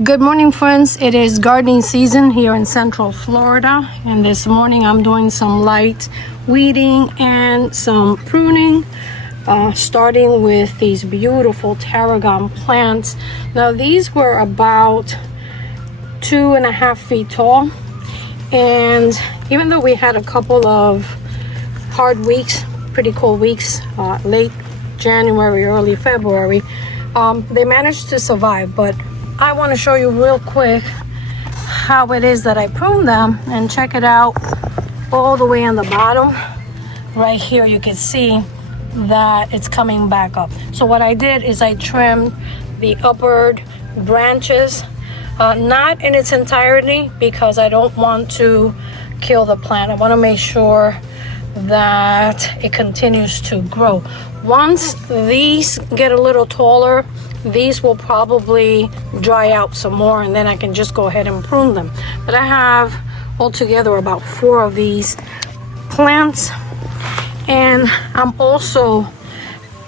Good morning, friends. It is gardening season here in Central Florida, and this morning I'm doing some light weeding and some pruning, starting with these beautiful tarragon plants. Now these were about 2.5 feet tall, and even though we had a couple of hard weeks, pretty cold weeks, late January, early February, they managed to survive. But I want to show you real quick how it is that I prune them, and check it out all the way on the bottom. Right here you can see that it's coming back up. So what I did is I trimmed the upper branches, not in its entirety, because I don't want to kill the plant. I want to make sure that it continues to grow. Once these get a little taller, these will probably dry out some more, and then I can just go ahead and prune them. But I have altogether about 4 of these plants, and I'm also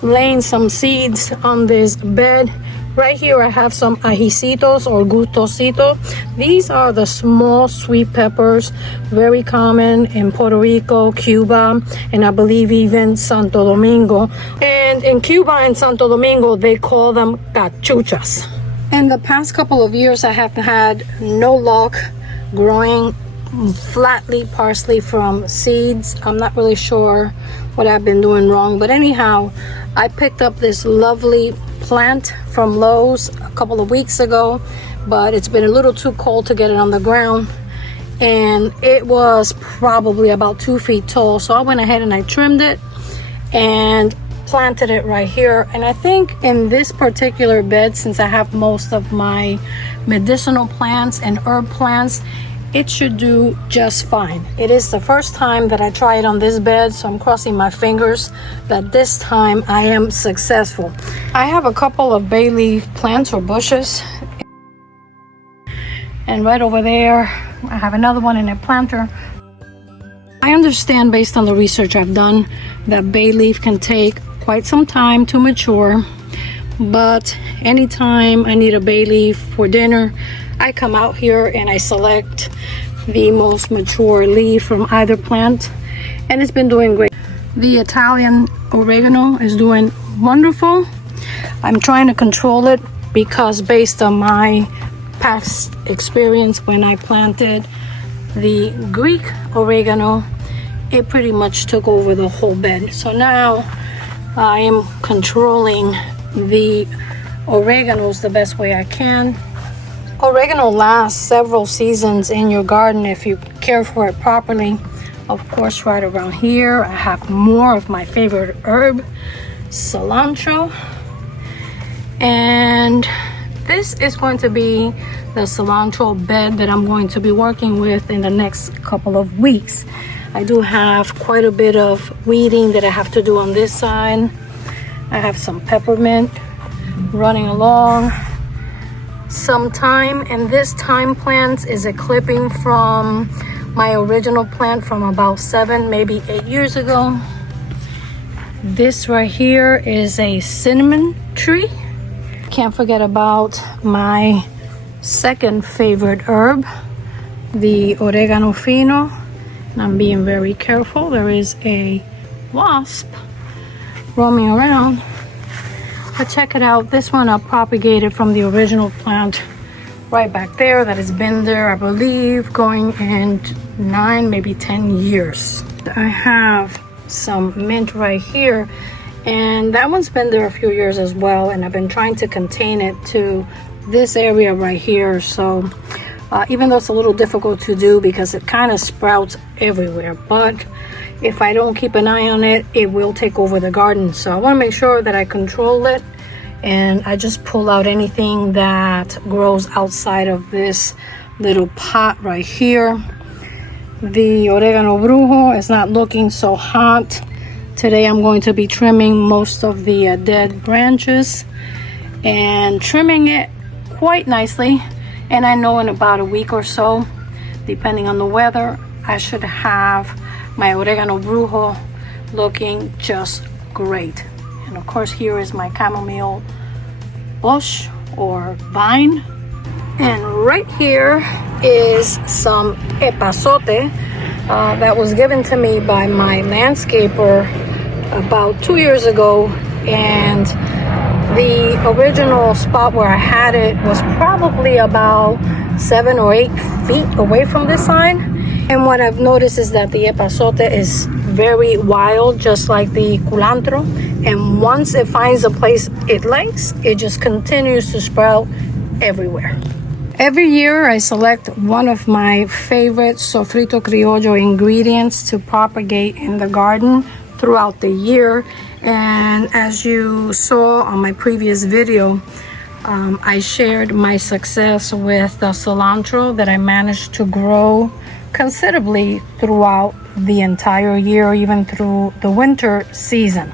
laying some seeds on this bed. Right here I have some ajicitos or gustosito. These are the small sweet peppers, very common in Puerto Rico, Cuba, and I believe even Santo Domingo. And in Cuba and Santo Domingo, they call them cachuchas. In the past couple of years, I have had no luck growing flatly parsley from seeds. I'm not really sure what I've been doing wrong, but anyhow, I picked up this lovely plant from Lowe's a couple of weeks ago, but it's been a little too cold to get it on the ground, and it was probably about 2 feet tall. So I went ahead and I trimmed it and planted it right here. And I think in this particular bed, since I have most of my medicinal plants and herb plants, it should do just fine. It is the first time that I try it on this bed, so I'm crossing my fingers that this time I am successful. I have a couple of bay leaf plants or bushes, and right over there I have another one in a planter. I understand, based on the research I've done, that bay leaf can take quite some time to mature, but anytime I need a bay leaf for dinner, I come out here and I select the most mature leaf from either plant, and it's been doing great. The Italian oregano is doing wonderful. I'm trying to control it because, based on my past experience when I planted the Greek oregano, it pretty much took over the whole bed. So now I am controlling the oreganos the best way I can. Oregano lasts several seasons in your garden if you care for it properly. Of course, right around here I have more of my favorite herb, cilantro, and this is going to be the cilantro bed that I'm going to be working with in the next couple of weeks. I do have quite a bit of weeding that I have to do on this side. I have some peppermint running along, some thyme, and this thyme plant is a clipping from my original plant from about 7, maybe 8 years ago. This right here is a cinnamon tree. Can't forget about my second favorite herb, the oregano fino. And I'm being very careful. There is a wasp roaming around. But check it out. This one I propagated from the original plant right back there that has been there, I believe, going in 9, maybe 10 years. I have some mint right here, and that one's been there a few years as well, and I've been trying to contain it to this area right here. So even though it's a little difficult to do because it kind of sprouts everywhere, but if I don't keep an eye on it, it will take over the garden. So I want to make sure that I control it, and I just pull out anything that grows outside of this little pot right here. The oregano brujo is not looking so hot. Today I'm going to be trimming most of the dead branches and trimming it quite nicely. And I know in about a week or so, depending on the weather, I should have my oregano brujo looking just great. And of course, here is my chamomile bush or vine. And right here is some epazote that was given to me by my landscaper about 2 years ago, and the original spot where I had it was probably about 7 or 8 feet away from this side. And what I've noticed is that the epazote is very wild, just like the culantro, and once it finds a place it likes, it just continues to sprout everywhere. Every year I select one of my favorite sofrito criollo ingredients to propagate in the garden throughout the year. And as you saw on my previous video, I shared my success with the cilantro that I managed to grow considerably throughout the entire year, even through the winter season.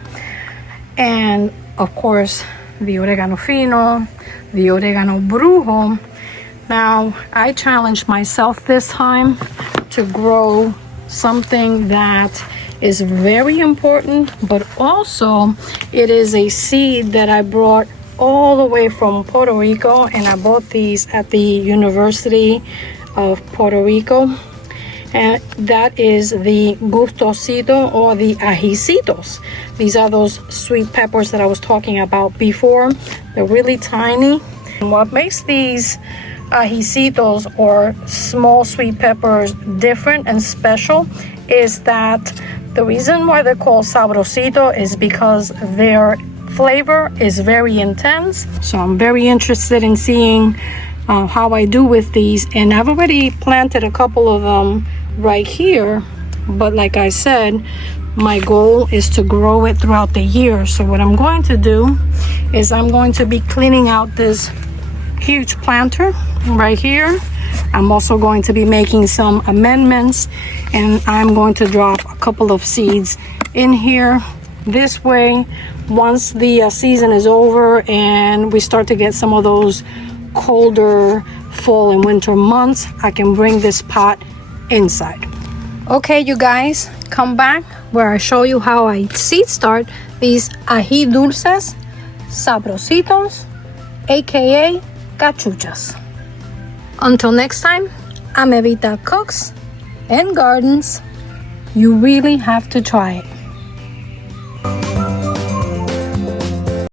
And of course, the oregano fino, the oregano brujo. Now, I challenged myself this time to grow something that is very important, but also it is a seed that I brought all the way from Puerto Rico, and I bought these at the University of Puerto Rico. And that is the gustosito or the ajicitos. These are those sweet peppers that I was talking about before. They're really tiny. And what makes these ajicitos or small sweet peppers different and special is that the reason why they're called sabrosito is because their flavor is very intense. So I'm very interested in seeing how I do with these, and I've already planted a couple of them right here, but like I said, my goal is to grow it throughout the year. So what I'm going to do is I'm going to be cleaning out this huge planter right here. I'm also going to be making some amendments, and I'm going to drop a couple of seeds in here. This way, once the season is over and we start to get some of those colder fall and winter months, I can bring this pot inside. Okay, you guys, come back where I show you how I seed start these ají dulces, sabrositos, aka cachuchas. Until next time, I'm Evita Cooks and Gardens. You really have to try it.